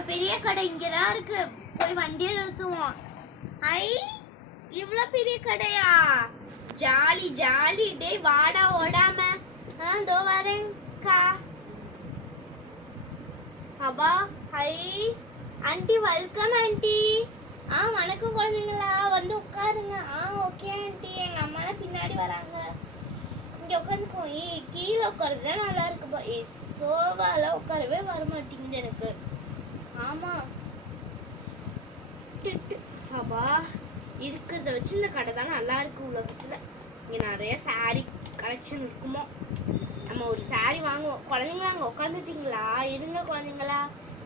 இவ்வளோ பெரிய கடை இங்கே தான் இருக்கு. போய் வண்டியை நிறுத்துவோம். ஐ இவ்வளோ பெரிய கடையா? Jolly jolly. டேய் வாடா ஓடாம. ஆ இதோ வரேங்க்கா அப்பா ஹை ஆண்டி வெல்கம் ஆண்டி. ஆ வணக்கம் குழந்தைங்களா. வந்து உட்காருங்க. ஆ ஓகே ஆண்டி. எங்கள் அம்மாலாம் பின்னாடி வராங்க. இங்கே உட்காந்துக்கோ. ஏய் கீழே உட்காருது தான் நல்லா இருக்குப்பா ஏ சோபாலாம் உட்காரவே வர மாட்டேங்குது எனக்கு. ஆமாம் அப்பா இருக்கிறத வச்சு இந்த கடை தான் நல்லா இருக்கு உலகத்தில். இங்கே நிறைய saree கலெக்ஷன் இருக்குமோ? நம்ம ஒரு saree வாங்குவோம். குழந்தைங்களா அங்கே உட்காந்துட்டிங்களா இருங்க குழந்தைங்களா.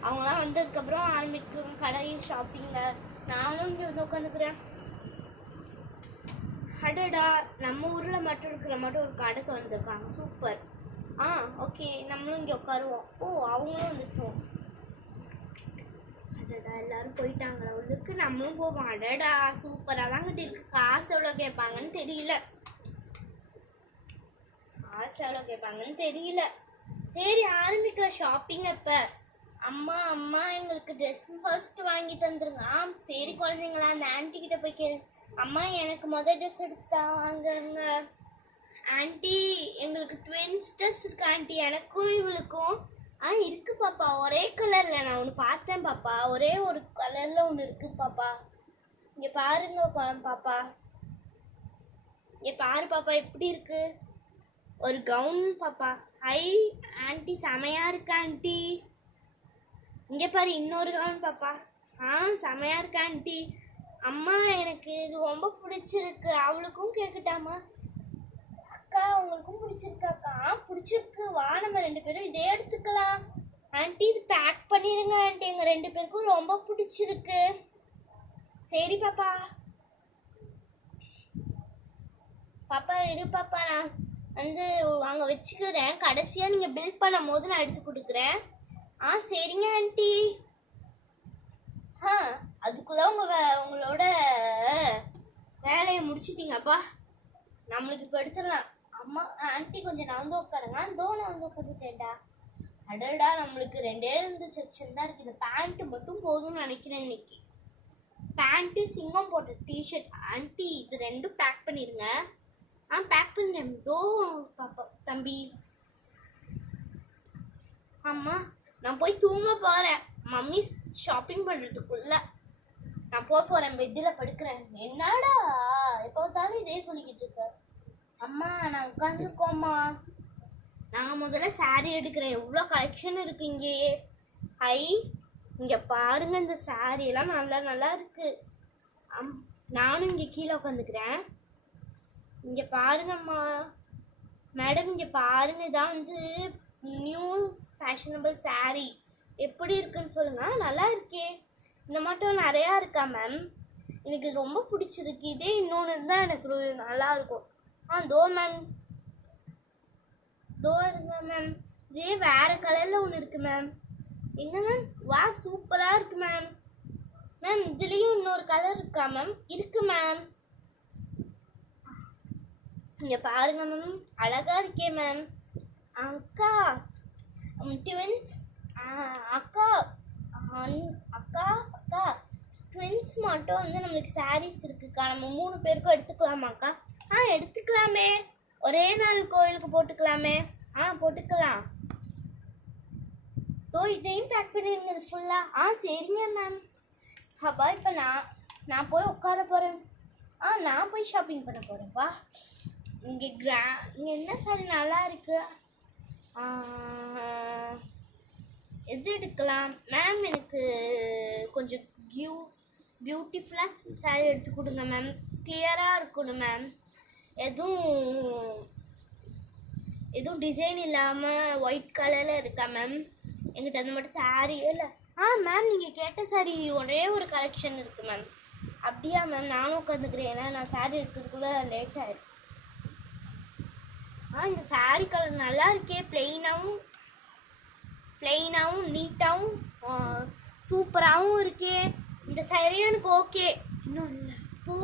அவங்களாம் வந்ததுக்கப்புறம் ஆரம்பிக்கும் கடை ஷாப்பிங்கில் நானும் இங்கே வந்து உட்காந்துக்கிறேன் அடடா நம்ம ஊரில் மட்டும் இருக்கிற மட்டும் ஒரு கடை திறந்துருக்காங்க. சூப்பர். ஆ ஓகே. நம்மளும் இங்கே உட்காருவோம். ஓ அவங்களும் வந்துட்டோம். எல்லாரும் போயிட்டாங்களா? உள்ளுக்கு நம்மளும் போவோம். அடடா சூப்பராக தான் கிட்ட இருக்கு. காசு எவ்வளோ கேட்பாங்கன்னு தெரியல. காசு எவ்வளோ கேட்பாங்கன்னு தெரியல. சரி ஆரம்பிக்கல ஷாப்பிங் அப்போ. அம்மா அம்மா எங்களுக்கு ட்ரெஸ் ஃபர்ஸ்ட் வாங்கி தந்துருங்க. ஆ சரி குழந்தைங்களா அந்த ஆன்ட்டி கிட்ட போய் கேளு. அம்மா எனக்கு மொதல் ட்ரெஸ் எடுத்து தான் வாங்குங்க. ஆன்ட்டி எங்களுக்கு ட்வின்ஸ் ட்ரெஸ் இருக்கு ஆன்ட்டி எனக்கும் இவளுக்கும் ஆ இருக்கு பாப்பா. ஒரே கலர்ல நான் ஒன்று பார்த்தேன் பாப்பா. ஒரே ஒரு கலர்ல ஒன்று இருக்கு பாப்பா. இங்க பாருங்க பாப்பா. இங்க பாரு பாப்பா எப்படி இருக்கு? ஒரு கவுன் பாப்பா. ஹை ஆண்டி செமையா இருக்கு ஆண்டி இங்க பாரு இன்னொரு கவுன் பாப்பா. ஆ செமையா இருக்கு ஆண்டி அம்மா எனக்கு இது ரொம்ப பிடிச்சிருக்கு. அவளுக்கும் கேட்கட்டாமா அக்கா உங்களுக்கும் பிடிச்சிருக்காக்கா பிடிச்சிருக்கு. வா நம்ம ரெண்டு பேரும் இதே எடுத்துக்கலாம். ஆண்டி இது பேக் பண்ணிடுங்க ஆண்டி. எங்கள் ரெண்டு பேருக்கும் ரொம்ப பிடிச்சிருக்கு. சரி பாப்பா. பாப்பா இரு பாப்பா. நான் வந்து அங்கே வச்சுக்கிறேன். கடைசியாக நீங்கள் பில் பண்ணும் போது நான் எடுத்து கொடுக்குறேன். ஆ சரிங்க ஆண்டி. ஆ அதுக்குள்ள உங்கள் வே- உங்களோட வேலையை முடிச்சிட்டிங்கப்பா நம்மளுக்கு இப்போ எடுத்துடலாம். அம்மா ஆன்ட்டி கொஞ்சம் நான் வந்து உட்காருங்க. தோ வந்து உட்காந்துட்டேன்டா அடடா நம்மளுக்கு ரெண்டே ரெண்டு செக்ஷன் தான் இருக்குது. இந்த பேண்ட்டு மட்டும் போதும்னு நினைக்கிறேன் இன்னைக்கு. பேண்ட்டு சிங்கம் போட்ட டிஷர்ட் ஆன்ட்டி இது ரெண்டும் பேக் பண்ணிடுங்க ஆ பேக் பண்ணேன் தோ பாப்பா தம்பி. அம்மா நான் போய் தூங்க போகிறேன் மம்மி ஷாப்பிங் பண்ணுறதுக்குள்ள நான் போக போகிறேன் பெட்டில் படுக்கிறேன். என்னடா எப்போ பார்த்தாலும் இதே சொல்லிக்கிட்டு இருக்கேன் அம்மா நான் உட்காந்துருக்கோம்மா நான் முதல்ல சாரி எடுக்கிறேன். எவ்வளோ கலெக்ஷன் இருக்கு இங்கேயே ஐ இங்கே பாருங்க இந்த சாரி எல்லாம் நல்லா நல்லா இருக்கு. அம் நானும் இங்கே கீழே உட்காந்துக்கிறேன் இங்கே பாருங்கம்மா. மேடம் இங்கே பாருங்க இதான் வந்து நியூ ஃபேஷனபிள் saree. எப்படி இருக்குன்னு சொல்லுங்க. நல்லா இருக்கே. இந்த மட்டும் நிறையா இருக்கா மேம் எனக்கு இது ரொம்ப பிடிச்சிருக்கு. இதே இன்னொன்று இருந்தால் எனக்கு நல்லா இருக்கும். ஆ தோ மேம் தோ இருங்க மேம் இதே வேற கலரில் ஒன்று இருக்கு மேம் எங்க மேம் வா சூப்பராக இருக்கு மேம் மேம் இதுலேயும் இன்னொரு கலர் இருக்கா மேம் இருக்கு மேம் இங்க பாருங்க மேம் அழகா இருக்கே மேம் அக்கா ட்வின்ஸ் அக்கா. அன்- அக்கா அக்கா. ட்வின்ஸ் மட்டும் வந்து நம்மளுக்கு சாரீஸ் இருக்குக்கா. நம்ம மூணு பேருக்கும் எடுத்துக்கலாமாக்கா ஆ எடுத்துக்கலாமே. ஒரே நாள் கோயிலுக்கு போட்டுக்கலாமே. ஆ போட்டுக்கலாம். தோ இதையும் பேக் பண்ணிருங்க ஃபுல்லாக ஆ சரிங்க மேம் அப்பா இப்போ நான் நான் போய் உட்கார போகிறேன் ஆ நான் போய் ஷாப்பிங் பண்ண போகிறேன்ப்பா இங்கே கிரா இங்கே என்ன சாரி நல்லா இருக்கு? எது எடுக்கலாம்? மேம் எனக்கு கொஞ்சம் கியூ பியூட்டிஃபுல்லாக சாரி எடுத்து கொடுங்க மேம் கிளியராக இருக்கணும் மேம் எதுவும் எதுவும் டிசைன் இல்லாமல் ஒயிட் கலரில் இருக்கா மேம் எங்கிட்ட அந்த மட்டும் சாரியே இல்லை. ஆ மேம் நீங்கள் கேட்ட சாரி ஒரே ஒரு கலெக்ஷன் இருக்குது மேம் அப்படியா மேம் நானும் உட்காந்துக்கிறேன் ஏன்னா நான் சாரி எடுக்கிறதுக்குள்ளே லேட் ஆயிடும் ஆ இந்த சாரி கலர் நல்லா இருக்கே. பிளெயினாகவும் பிளெயினாகவும் நீட்டாகவும் சூப்பராகவும் இருக்கே. இந்த சாரி எனக்கு ஓகே இன்னும் இல்லை. போ